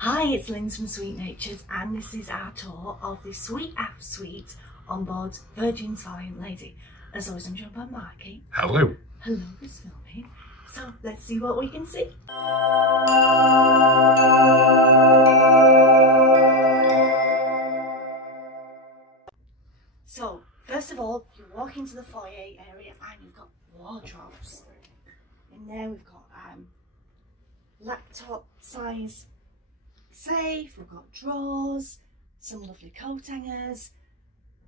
Hi, it's Linz from Sweet Natures, and this is our tour of the Sweet Aft Suite on board Virgin Valiant Lady. As always, I'm joined by Marky. Hello. Hello, who's filming? So let's see what we can see. So first of all, you walk into the foyer area and you've got wardrobes. In there we've got laptop size safe, we've got drawers, some lovely coat hangers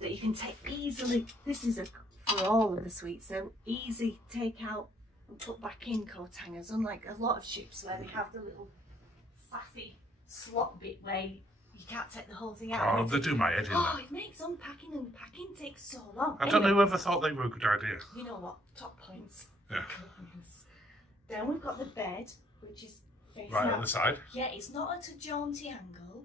that you can take easily. This is for all of the suites, so easy take out and put back in coat hangers, unlike a lot of ships where they have the little faffy slot bit where you can't take the whole thing out. Oh, they do my head in Oh, that. it makes unpacking and packing takes so long. I don't know whoever thought they were a good idea. You know what? Top points. Yeah. Then we've got the bed, which is facing Right out. on the side. Yeah, it's not at a jaunty angle.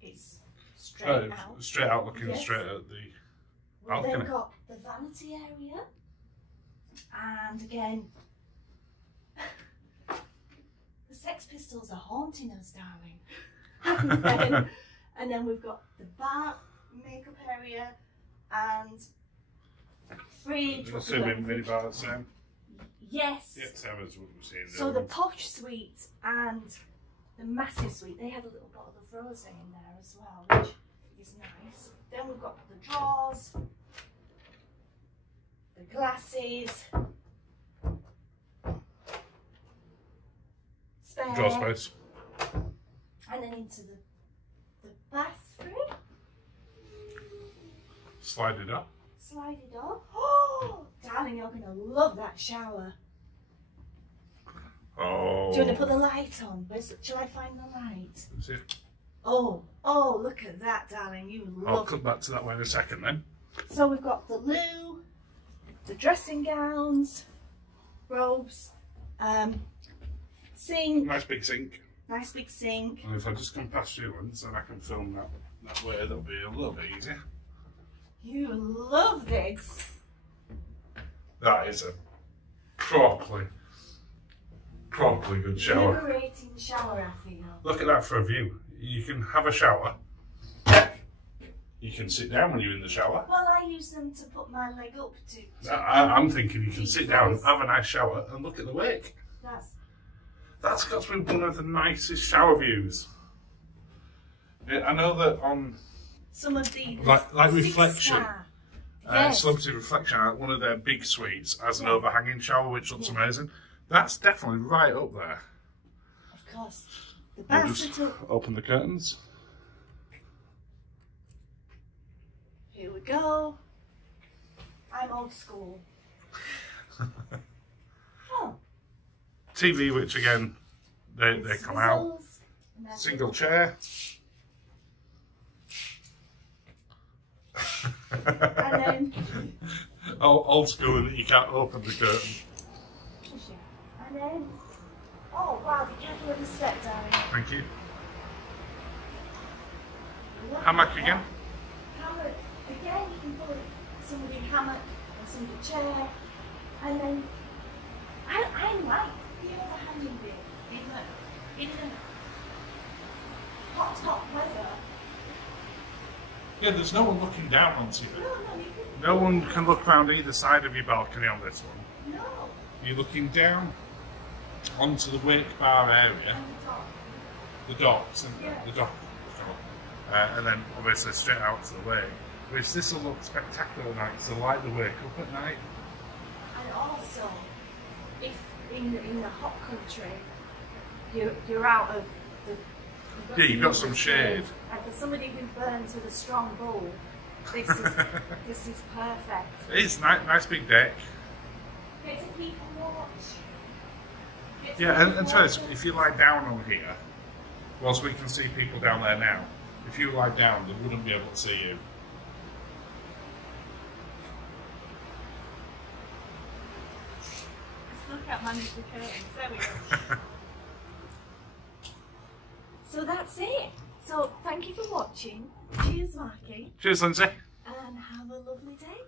It's straight out. Straight out, looking Yes. straight at the We've balcony. then got the vanity area, and again, the Sex Pistols are haunting us, darling. and then we've got the bar, makeup area, and fridge. I'm assuming minibar the same. Yes. Yeah, same as what we've seen. So the posh suite and the massive suite, they had a little bottle of rosé in there as well, which is nice. Then we've got the drawers, the glasses, spare, draw space. and then into the bathroom. Slide it up. Slide it up. Oh, darling, you're going to love that shower. Oh. Do you want to put the light on? Shall I find the light? Let's see. Oh, look at that, darling. You I'll love come back to that one in a second then. So we've got the loo, the dressing gowns, robes, sink, Nice big sink. nice big sink. And if I just come past you once, then I can film that way, that'll be a little bit easier. You love this. That is a properly good shower. Liberating shower, I feel. Look at that for a view. You can have a shower. You can sit down when you're in the shower. Well, I use them to put my leg up to I'm thinking you can sit down, have a nice shower, and look at the wake. That's got to be one of the nicest shower views. Yeah, I know that on some of the like Reflection, six-star. Yes. Celebrity Reflection, one of their big suites has an overhanging shower which looks amazing. That's definitely right up there. Of course. The We'll bath just setup. open the curtains. Here we go. I'm old school. Oh. TV, which again, they come out. And Single chair. then Old school in that you can't open the curtain. and then oh wow, be careful with the step, darling. Thank you. Hammock again. Hammock again, you can put somebody in hammock and somebody chair, and then I like the overhanging bit in the hot weather. Yeah, there's no one looking down onto you. No, No one can look round either side of your balcony on this one. no. You're looking down onto the wake bar area, And the top. the docks, and Yeah. the dock, and then obviously straight out to the wake. Which this will look spectacular at night, so light the wake up at night. And also, if in the hot country you're out of the Yeah, you've got some shade. And for somebody who burns with a strong bulb, this is perfect. It's nice big deck. Get to people watch. Yeah, and to us, if you lie down on here, whilst we can see people down there now, if you lie down, they wouldn't be able to see you. I still can't manage the curtains. There we go. So that's it. So thank you for watching. Cheers, Marky. Cheers, Lindsay. And have a lovely day.